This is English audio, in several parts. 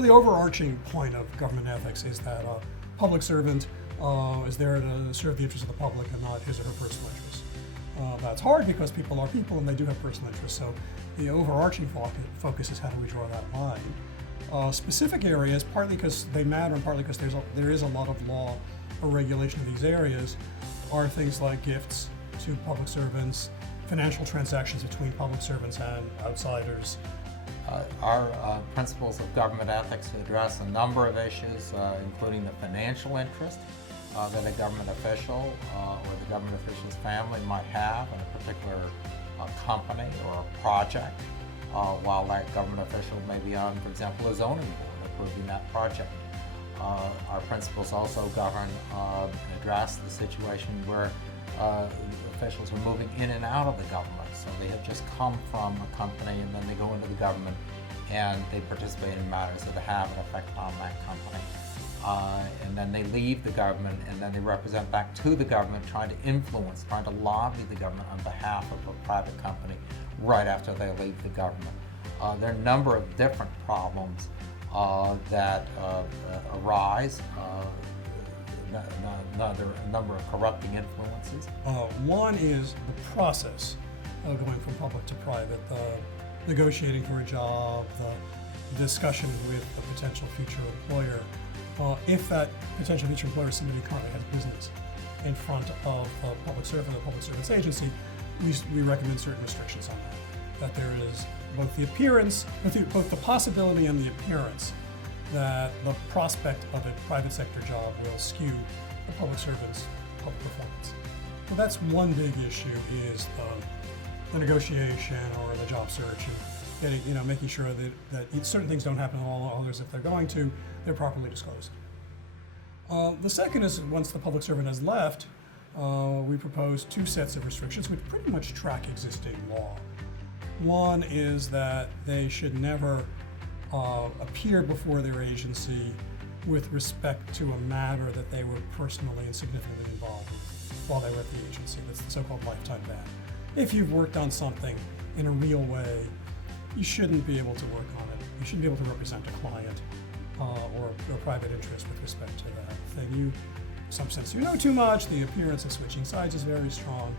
Well, the overarching point of government ethics is that a public servant is there to serve the interests of the public and not his or her personal interests. That's hard because people are people and they do have personal interests. So the overarching focus is how do we draw that line. Specific areas, partly because they matter and partly because there is a lot of law or regulation of these areas, are things like gifts to public servants, financial transactions between public servants and outsiders. Our principles of government ethics address a number of issues, including the financial interest that a government official or the government official's family might have in a particular company or a project, while that government official may be on, for example, a zoning board approving that project. Our principles also govern and address the situation where officials are moving in and out of the government. So they have just come from a company and then they go into the government and they participate in matters that have an effect on that company. And then they leave the government and then they represent back to the government, trying to influence, trying to lobby the government on behalf of a private company right after they leave the government. There are a number of different problems that arise. A number of corrupting influences. One is the process of going from public to private, the negotiating for a job, the discussion with the potential future employer. If that potential future employer is somebody who currently has business in front of a public servant or public servant's agency, we recommend certain restrictions on that. That there is both the appearance, both the possibility and the appearance that the prospect of a private sector job will skew the public servant's public performance. So that's one big issue, is the negotiation or the job search, and getting, making sure that certain things don't happen to all others. If they're going to, they're properly disclosed. The second is, once the public servant has left, we propose two sets of restrictions which pretty much track existing law. One is that they should never appear before their agency with respect to a matter that they were personally and significantly involved in while they were at the agency. That's the so-called lifetime ban. If you've worked on something in a real way, you shouldn't be able to work on it. You shouldn't be able to represent a client or a private interest with respect to that thing. In some sense, you know too much. The appearance of switching sides is very strong.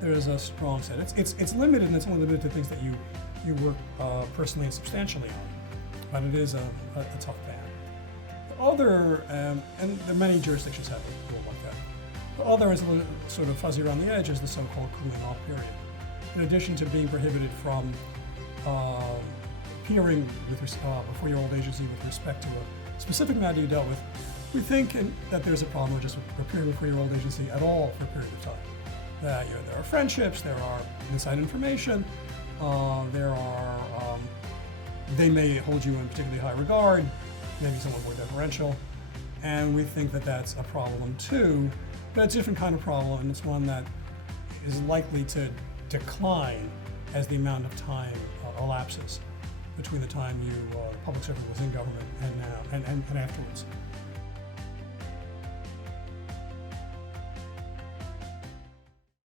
There is a strong set. It's limited, and it's only limited to things that you work personally and substantially on. But it is a tough ban. The other, and the many jurisdictions have a rule like that. The other is a little sort of fuzzy around the edge, is the so-called cooling off period. In addition to being prohibited from appearing before your old agency with respect to a specific matter you dealt with, we think that there's a problem with just appearing before your old agency at all for a period of time. That there are friendships, there are inside information, they may hold you in particularly high regard, maybe somewhat more deferential, and we think that that's a problem too, but it's a different kind of problem, and it's one that is likely to decline as the amount of time elapses between the time you public servant was in government and now and afterwards.